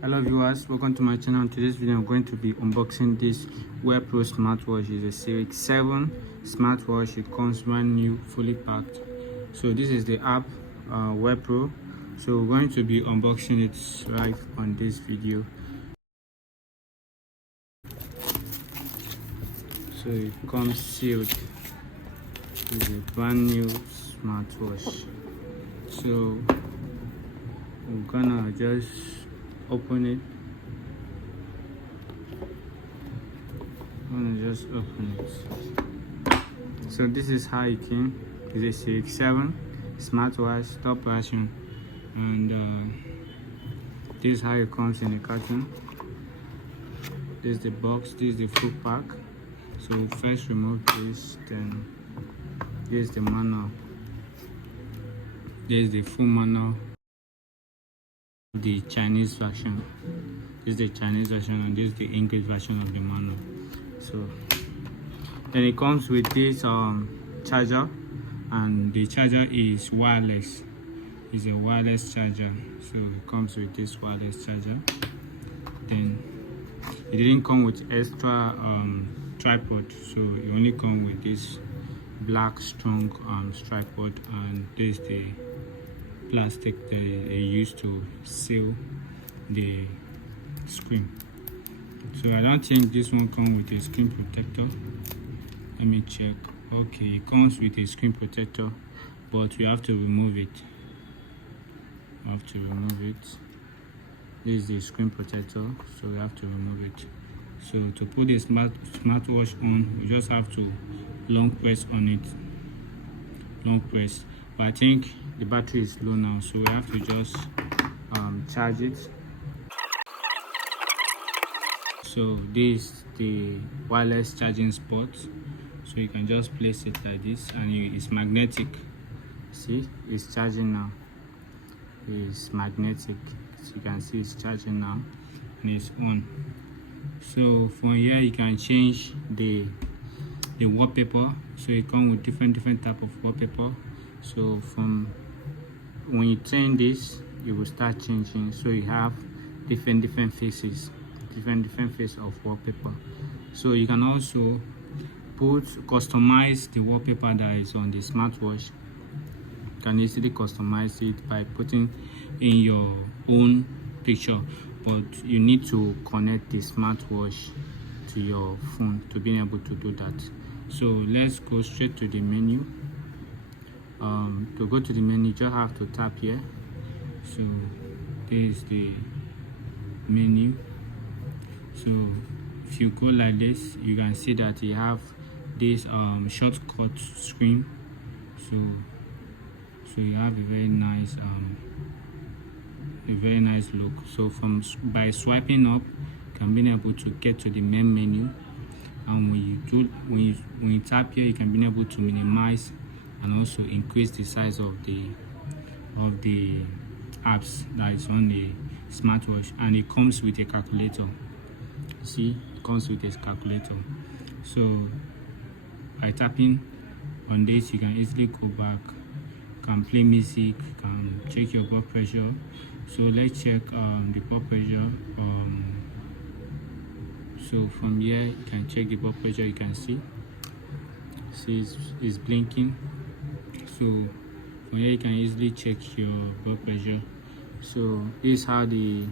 Hello viewers, welcome to my channel. In today's video I'm going to be unboxing this Wear Pro smartwatch. It's a Series 7 smartwatch. It comes brand new, fully packed. So this is the app, Wear Pro. So we're going to be unboxing it right on this video. So it comes sealed. It's a brand new smartwatch. So we're gonna just open it. I'm gonna just open it. So this is how it came. It's a Series 7 smartwatch, top version, and this is how it comes in the carton. This is the box. This is the full pack. So first remove this, then this is the manual. This is the full manual. The Chinese version. This is the Chinese version, and this is the English version of the manual. So then it comes with this charger, and the charger is wireless. It's a wireless charger, so it comes with this wireless charger. Then it didn't come with extra tripod, so it only comes with this black strong tripod, and this is the plastic that they use to seal the screen. So I don't think this one comes with a screen protector. Let me check. Okay, it comes with a screen protector, but we have to remove it. This is the screen protector, so we have to remove it. So to put the smartwatch on, we just have to long press on it. Long press. But I think the battery is low now, so we have to just charge it. So this is the wireless charging spot, so you can just place it like this, and it's magnetic. See, it's charging now. It's magnetic, so you can see it's charging now, and it's on. So from here you can change the wallpaper. So it comes with different type of wallpaper. So from when you turn this, it will start changing. So you have different faces, different face of wallpaper. So you can also customize the wallpaper that is on the smartwatch. You can easily customize it by putting in your own picture, but you need to connect the smartwatch to your phone to be able to do that. So let's go straight to the menu. To go to the menu, you just have to tap here. So this is the menu. So if you go like this, you can see that you have this shortcut screen. So you have a very nice look. So by swiping up, you can be able to get to the main menu, and when you tap here, you can be able to minimize and also increase the size of the apps that is on the smartwatch. And it comes with a calculator. See, it comes with a calculator. So by tapping on this, you can easily go back, can play music, can check your blood pressure. So let's check the blood pressure. So from here you can check the blood pressure. You can see it's blinking. So from here you can easily check your blood pressure. So this is how the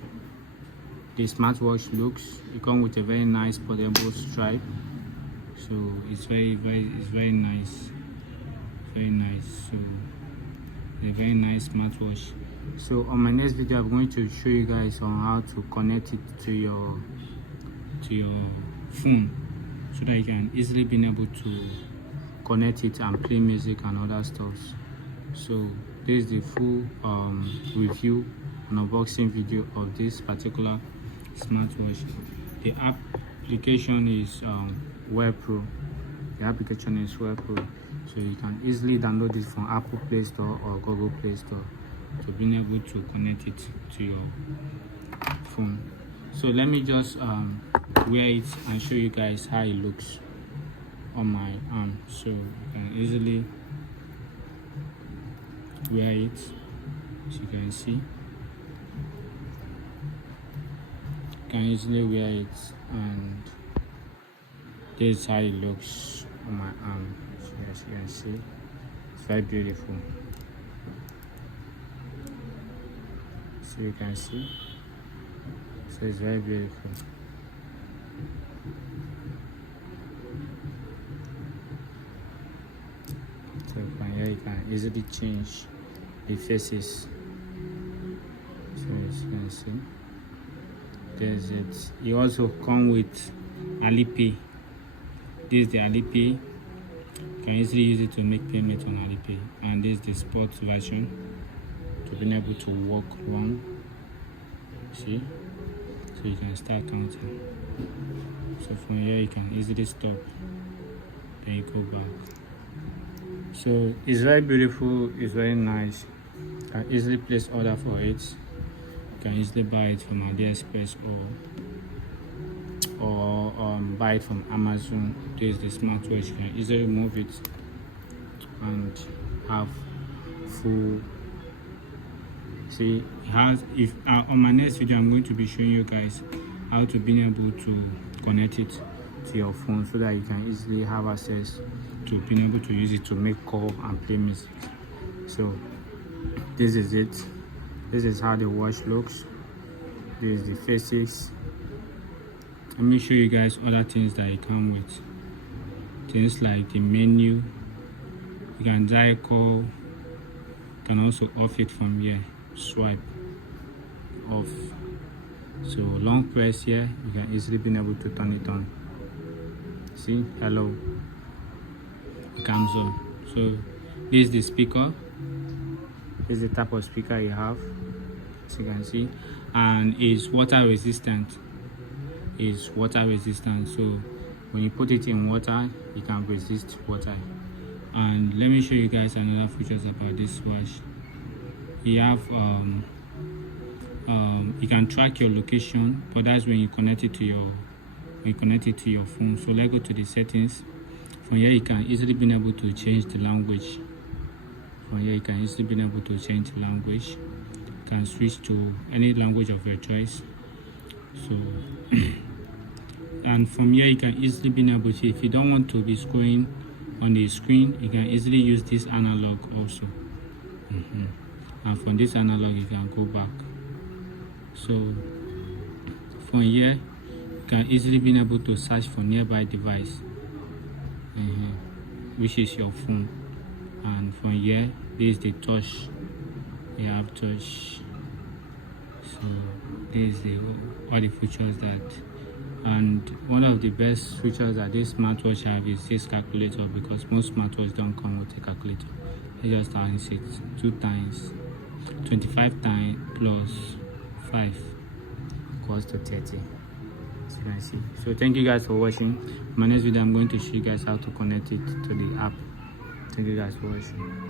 smartwatch looks. It comes with a very nice portable stripe. So it's very nice. So a very nice smartwatch. So on my next video, I'm going to show you guys on how to connect it to your phone, so that you can easily be able to connect it and play music and other stuff. So this is the full review and unboxing video of this particular smartwatch. The application is Wear Pro. The application is Wear Pro. So you can easily download it from Apple Play Store or Google Play Store to be able to connect it to your phone. So let me just wear it and show you guys how it looks on my arm. So you can easily wear it, as you can see. can easily wear it, and this is how it looks on my arm. So as you can see, it's very beautiful. So you can see, so it's very beautiful. So from here you can easily change the faces. So as you can see, there's it. You also come with Alipay. This is the Alipay. You can easily use it to make payment on Alipay. And this is the sports version to be able to walk, run. See? So you can start counting. So from here you can easily stop. Then you go back. So it's very beautiful, it's very nice. You can easily place order for it. You can easily buy it from AliExpress or buy it from Amazon. This is the smartwatch. You can easily remove it and have full. See, it has. If on my next video, I'm going to be showing you guys how to be able to connect it to your phone so that you can easily have access to being able to use it to make call and play music. So this is it. This is how the watch looks. This is the faces. Let me show you guys other things that it comes with. Things like the menu. You can dial call. You can also off it from here. Swipe off. So long press here, you can easily be able to turn it on. See, hello, it comes on. So this is the speaker. This is the type of speaker you have, as you can see, and it's water resistant. It's water resistant, so when you put it in water, it can resist water. And let me show you guys another features about this watch. You have you can track your location, but that's when you connect it to your phone. So let's go to the settings. From here you can easily be able to change the language. From here you can easily be able to change the language. You can switch to any language of your choice. So and from here you can easily be able to, if you don't want to be scrolling on the screen, you can easily use this analog also. And from this analog you can go back. So from here you can easily be able to search for nearby device, which is your phone. And from here, this is the touch. You have touch. So this is all the features that. And one of the best features that this smartwatch have is this calculator, because most smartwatches don't come with a calculator. They just times it 2 times 25 times plus 5 equals to 30. As you can see. So thank you guys for watching. My next video, I'm going to show you guys how to connect it to the app. Thank you guys for watching.